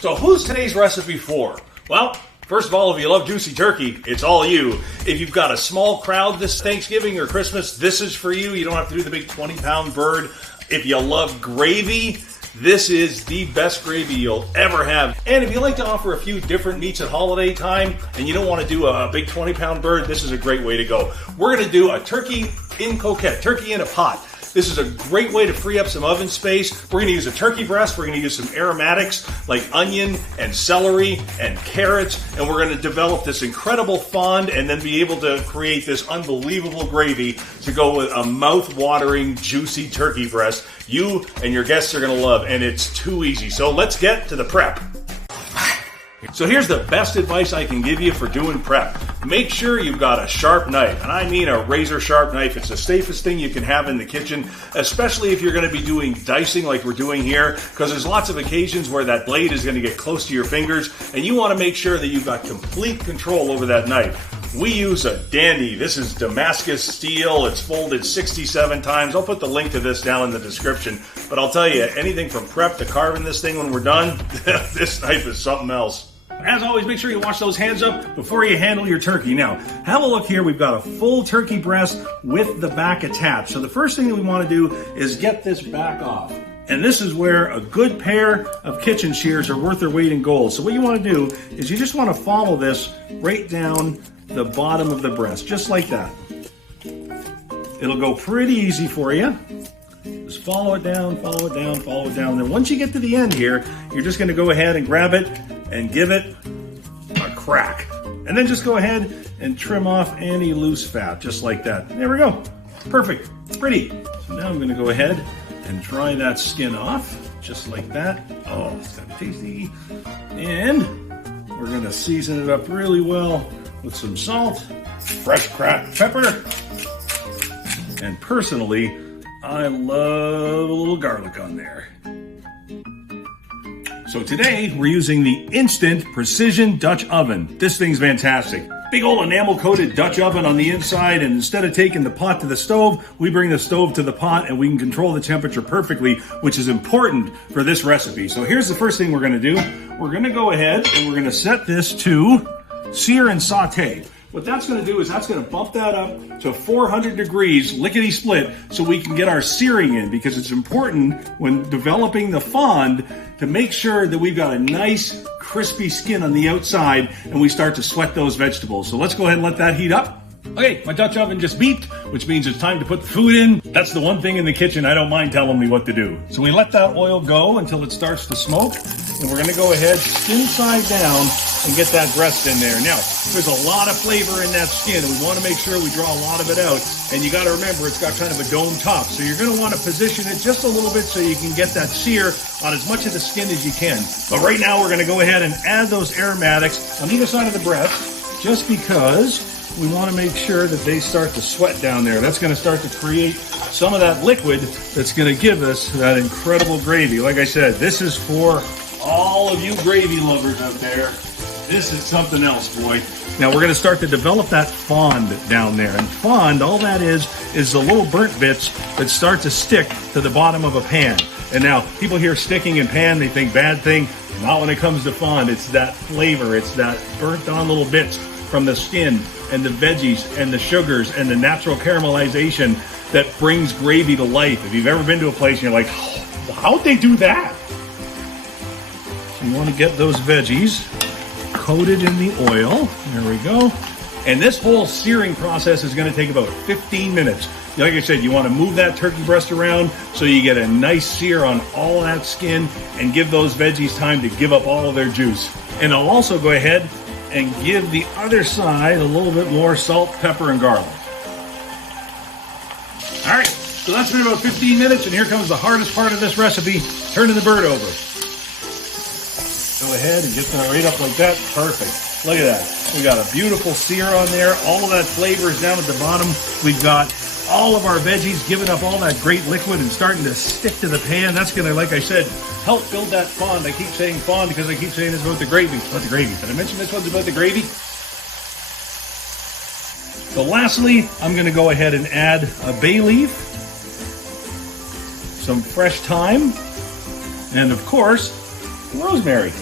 So who's today's recipe for? Well, first of all, if you love juicy turkey, it's all you. If you've got a small crowd this Thanksgiving or Christmas, this is for you. You don't have to do the big 20-pound bird. If you love gravy, this is the best gravy you'll ever have. And if you like to offer a few different meats at holiday time and you don't want to do a big 20-pound bird, this is a great way to go. We're going to do a turkey in Cocotte, turkey in a pot. This is a great way to free up some oven space. We're going to use a turkey breast. We're going to use some aromatics like onion and celery and carrots. And we're going to develop this incredible fond and then be able to create this unbelievable gravy to go with a mouth-watering, juicy turkey breast you and your guests are going to love. And it's too easy. So let's get to the prep. So here's the best advice I can give you for doing prep. Make sure you've got a sharp knife, and I mean a razor sharp knife. It's the safest thing you can have in the kitchen, especially if you're going to be doing dicing like we're doing here, because there's lots of occasions where that blade is going to get close to your fingers, and you want to make sure that you've got complete control over that knife. We use a dandy. This is Damascus Steel. It's folded 67 times. I'll put the link to this down in the description, but I'll tell you, anything from prep to carving this thing when we're done, this knife is something else. As always, make sure you wash those hands up before you handle your turkey. Now, have a look here. We've got a full turkey breast with the back attached. So the first thing that we want to do is get this back off. And this is where a good pair of kitchen shears are worth their weight in gold. So what you want to do is you just want to follow this right down the bottom of the breast, just like that. It'll go pretty easy for you. Just follow it down, follow it down, follow it down. And then once you get to the end here, you're just going to go ahead and grab it and give it a crack. And then just go ahead and trim off any loose fat, just like that. There we go. Perfect. Pretty. So now I'm going to go ahead and dry that skin off, just like that. Oh, it's got tasty. And we're going to season it up really well with some salt, fresh cracked pepper, and personally, I love a little garlic on there. So today, we're using the Instant Precision Dutch Oven. This thing's fantastic. Big old enamel-coated Dutch oven on the inside, and instead of taking the pot to the stove, we bring the stove to the pot, and we can control the temperature perfectly, which is important for this recipe. So here's the first thing we're gonna do. We're gonna go ahead, and we're gonna set this to sear and saute. What that's going to do is that's going to bump that up to 400 degrees, lickety-split, so we can get our searing in, because it's important when developing the fond to make sure that we've got a nice, crispy skin on the outside and we start to sweat those vegetables. So let's go ahead and let that heat up. Okay, my Dutch oven just beeped, which means it's time to put the food in. That's the one thing in the kitchen I don't mind telling me what to do. So we let that oil go until it starts to smoke, and we're going to go ahead, skin side down, and get that breast in there. Now, there's a lot of flavor in that skin, and we want to make sure we draw a lot of it out. And you got to remember, it's got kind of a dome top, so you're going to want to position it just a little bit so you can get that sear on as much of the skin as you can. But right now, we're going to go ahead and add those aromatics on either side of the breast, just because we want to make sure that they start to sweat down there. That's going to start to create some of that liquid that's going to give us that incredible gravy. Like I said, this is for all of you gravy lovers out there. This is something else, boy. Now we're going to start to develop that fond down there. And fond, all that is the little burnt bits that start to stick to the bottom of a pan. And now people hear sticking in pan, they think bad thing. Not when it comes to fond. It's that flavor. It's that burnt on little bits from the skin and the veggies and the sugars and the natural caramelization that brings gravy to life. If you've ever been to a place and you're like, oh, how'd they do that? So you want to get those veggies coated in the oil. There we go. And this whole searing process is going to take about 15 minutes. Like I said, you want to move that turkey breast around so you get a nice sear on all that skin and give those veggies time to give up all of their juice. And I'll also go ahead and give the other side a little bit more salt, pepper, and garlic. All right, so that's been about 15 minutes, and here comes the hardest part of this recipe, turning the bird over. Go ahead and get that right up like that. Perfect. Look at that. We got a beautiful sear on there. All of that flavor is down at the bottom. We've got all of our veggies giving up all that great liquid and starting to stick to the pan. That's going to, like I said, help build that fond. I keep saying fond because I keep saying it's about the gravy. It's about the gravy. Did I mention this one's about the gravy? So lastly, I'm going to go ahead and add a bay leaf, some fresh thyme, and of course, rosemary.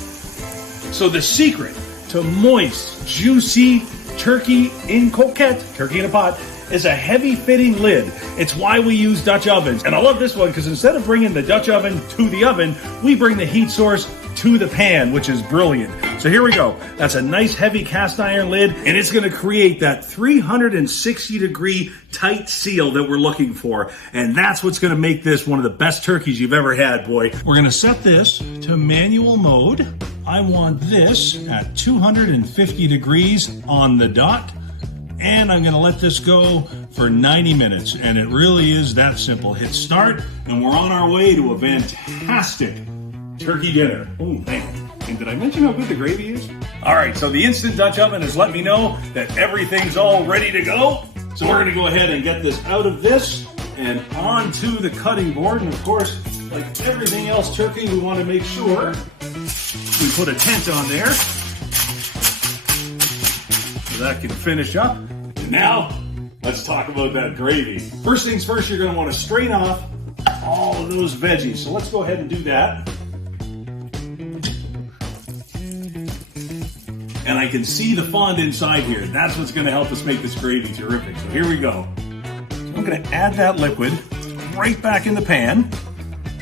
So the secret to moist, juicy turkey in Cocotte, turkey in a pot, is a heavy fitting lid. It's why we use Dutch ovens. And I love this one because instead of bringing the Dutch oven to the oven, we bring the heat source to the pan, which is brilliant. So here we go. That's a nice heavy cast iron lid, and it's gonna create that 360-degree tight seal that we're looking for. And that's what's gonna make this one of the best turkeys you've ever had, boy. We're gonna set this to manual mode. I want this at 250 degrees on the dot. And I'm gonna let this go for 90 minutes. And it really is that simple. Hit start, and we're on our way to a fantastic turkey dinner. Oh, man. And did I mention how good the gravy is? All right, so the Instant Dutch Oven has let me know that everything's all ready to go. So we're gonna go ahead and get this out of this and onto the cutting board. And of course, like everything else turkey, we wanna make sure we put a tent on there so that can finish up. And now, let's talk about that gravy. First things first, you're gonna wanna strain off all of those veggies. So let's go ahead and do that. And I can see the fond inside here. That's what's gonna help us make this gravy terrific. So here we go. So I'm gonna add that liquid right back in the pan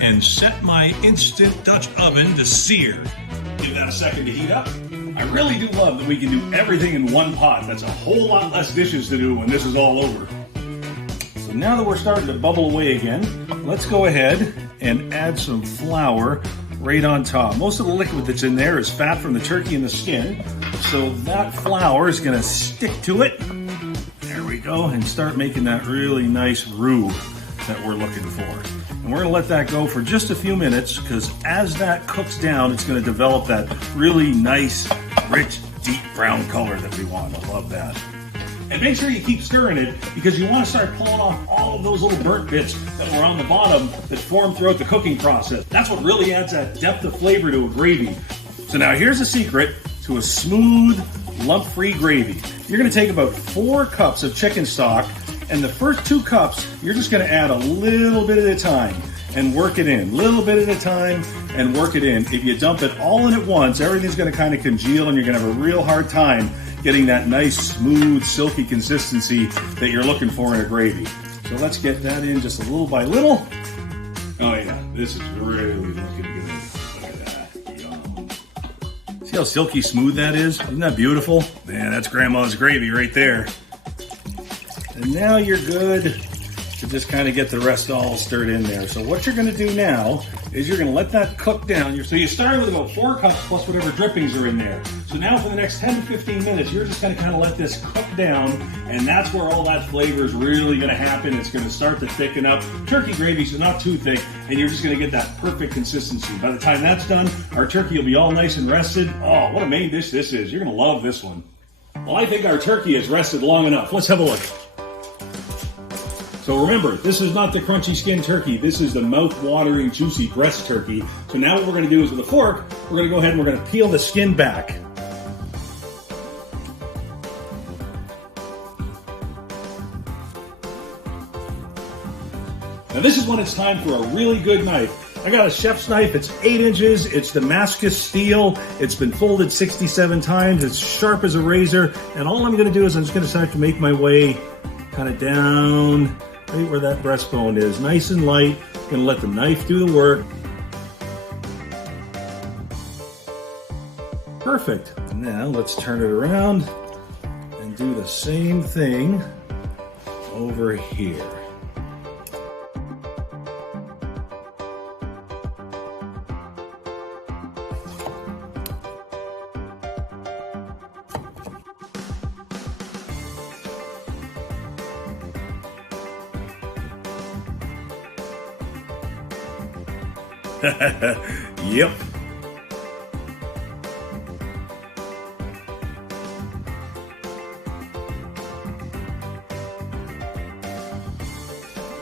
and set my Instant Dutch Oven to sear. Give that a second to heat up. I really do love that we can do everything in one pot. That's a whole lot less dishes to do when this is all over. So now that we're starting to bubble away again, let's go ahead and add some flour right on top. Most of the liquid that's in there is fat from the turkey and the skin. So that flour is gonna stick to it. There we go, and start making that really nice roux that we're looking for. And we're gonna let that go for just a few minutes, because as that cooks down, it's gonna develop that really nice, rich, deep brown color that we want. I love that. And make sure you keep stirring it, because you wanna start pulling off all of those little burnt bits that were on the bottom that formed throughout the cooking process. That's what really adds that depth of flavor to a gravy. So now here's a secret to a smooth, lump-free gravy. You're gonna take about 4 cups of chicken stock, and the first 2 cups, you're just gonna add a little bit at a time and work it in. Little bit at a time and work it in. If you dump it all in at once, everything's gonna kind of congeal and you're gonna have a real hard time getting that nice, smooth, silky consistency that you're looking for in a gravy. So let's get that in just a little by little. Oh yeah, this is really looking good. Look at that, yum. See how silky smooth that is? Isn't that beautiful? Man, that's Grandma's gravy right there. And now you're good to just kind of get the rest all stirred in there. So what you're gonna do now is you're gonna let that cook down. So you started with about 4 cups plus whatever drippings are in there. So now for the next 10 to 15 minutes, you're just gonna kind of let this cook down, and that's where all that flavor is really gonna happen. It's gonna start to thicken up. Turkey gravy, so not too thick, and you're just gonna get that perfect consistency. By the time that's done, our turkey will be all nice and rested. Oh, what a main dish this is. You're gonna love this one. Well, I think our turkey has rested long enough. Let's have a look. So remember, this is not the crunchy skin turkey. This is the mouth-watering, juicy breast turkey. So now what we're gonna do is with a fork, we're gonna go ahead and we're gonna peel the skin back. Now this is when it's time for a really good knife. I got a chef's knife, it's 8 inches, it's Damascus Steel, it's been folded 67 times, it's sharp as a razor, and all I'm gonna do is I'm just gonna start to make my way kind of down right where that breastbone is, nice and light. Gonna let the knife do the work. Perfect. Now let's turn it around and do the same thing over here. Yep.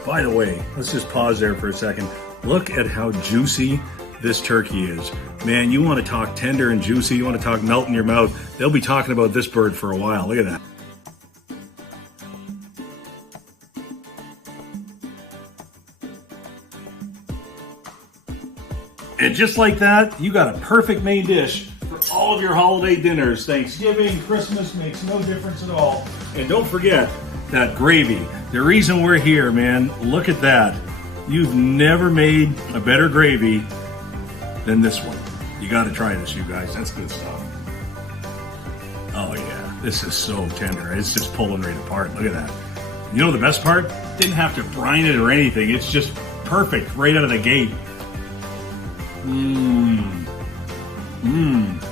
By the way, let's just pause there for a second. Look at how juicy this turkey is. Man, you want to talk tender and juicy, you want to talk melt in your mouth, they'll be talking about this bird for a while. Look at that. And just like that, you got a perfect main dish for all of your holiday dinners. Thanksgiving, Christmas, makes no difference at all. And don't forget that gravy. The reason we're here, man, look at that. You've never made a better gravy than this one. You got to try this, you guys. That's good stuff. Oh yeah, this is so tender. It's just pulling right apart. Look at that. You know the best part? Didn't have to brine it or anything. It's just perfect right out of the gate. Mmm. Mmm.